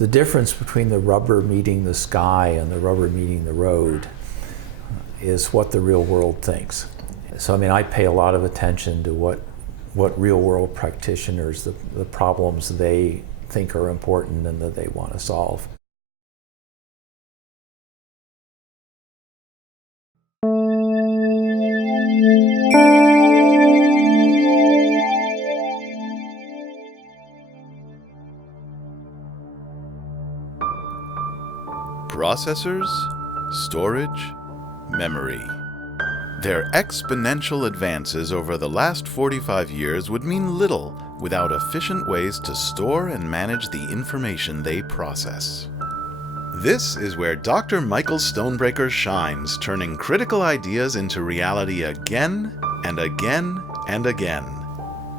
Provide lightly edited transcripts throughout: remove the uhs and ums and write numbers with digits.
The difference between the rubber meeting the sky and the rubber meeting the road is what the real world thinks. So I mean, I pay a lot of attention to what real world practitioners, the problems they think are important and that they want to solve. Processors, storage, memory. Their exponential advances over the last 45 years would mean little without efficient ways to store and manage the information they process. This is where Dr. Michael Stonebraker shines, turning critical ideas into reality again and again and again.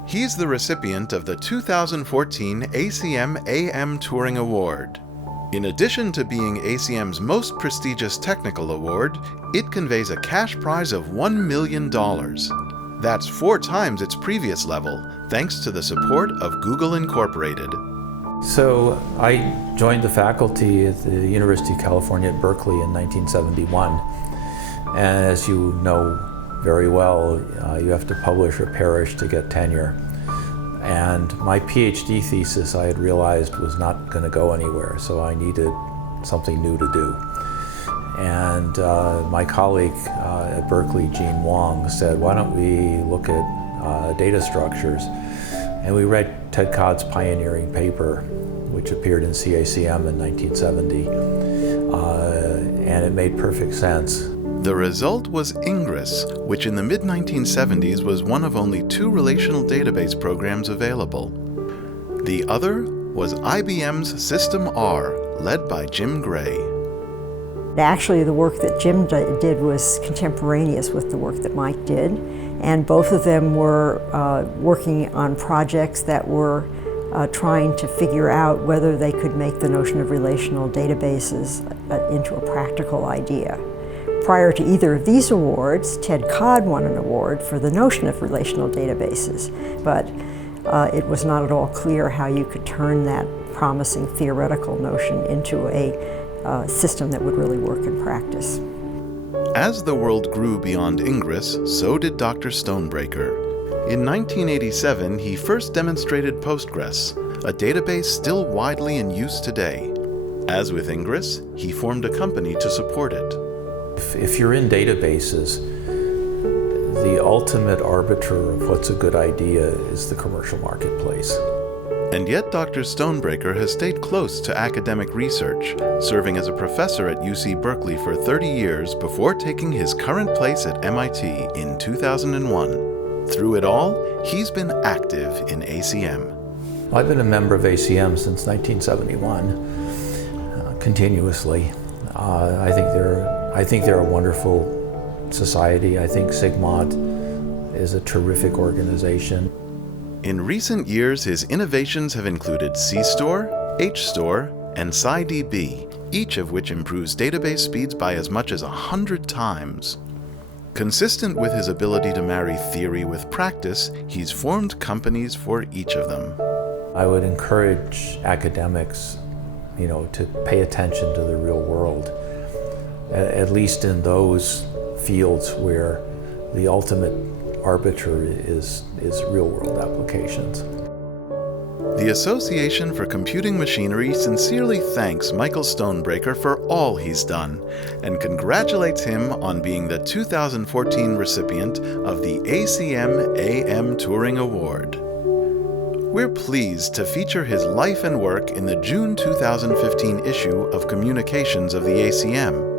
He's the recipient of the 2014 ACM AM Turing Award. In addition to being ACM's most prestigious technical award, it conveys a cash prize of $1 million. That's 4 times its previous level, thanks to the support of Google Incorporated. So I joined the faculty at the University of California at Berkeley in 1971. And as you know very well, you have to publish or perish to get tenure. And my PhD thesis, I had realized, was not going to go anywhere, so I needed something new to do. And my colleague at Berkeley, Gene Wong, said, why don't we look at data structures? And we read Ted Codd's pioneering paper, which appeared in CACM in 1970, and it made perfect sense. The result was Ingress, which in the mid-1970s was one of only 2 relational database programs available. The other was IBM's System R, led by Jim Gray. Actually, the work that Jim did was contemporaneous with the work that Mike did, and both of them were working on projects that were trying to figure out whether they could make the notion of relational databases into a practical idea. Prior to either of these awards, Ted Codd won an award for the notion of relational databases, but it was not at all clear how you could turn that promising theoretical notion into a system that would really work in practice. As the world grew beyond Ingress, so did Dr. Stonebraker. In 1987, he first demonstrated Postgres, a database still widely in use today. As with Ingress, he formed a company to support it. If you're in databases, the ultimate arbiter of what's a good idea is the commercial marketplace. And yet Dr. Stonebraker has stayed close to academic research, serving as a professor at UC Berkeley for 30 years before taking his current place at MIT in 2001. Through it all, he's been active in ACM. I've been a member of ACM since 1971, continuously. I think they're a wonderful society. I think Sigmod is a terrific organization. In recent years, his innovations have included CStore, HStore, and SciDB, each of which improves database speeds by as much as 100 times. Consistent with his ability to marry theory with practice, he's formed companies for each of them. I would encourage academics, to pay attention to the real world, at least in those fields where the ultimate arbiter is real-world applications. The Association for Computing Machinery sincerely thanks Michael Stonebraker for all he's done and congratulates him on being the 2014 recipient of the ACM AM Turing Award. We're pleased to feature his life and work in the June 2015 issue of Communications of the ACM.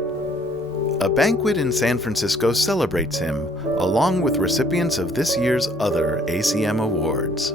A banquet in San Francisco celebrates him, along with recipients of this year's other ACM awards.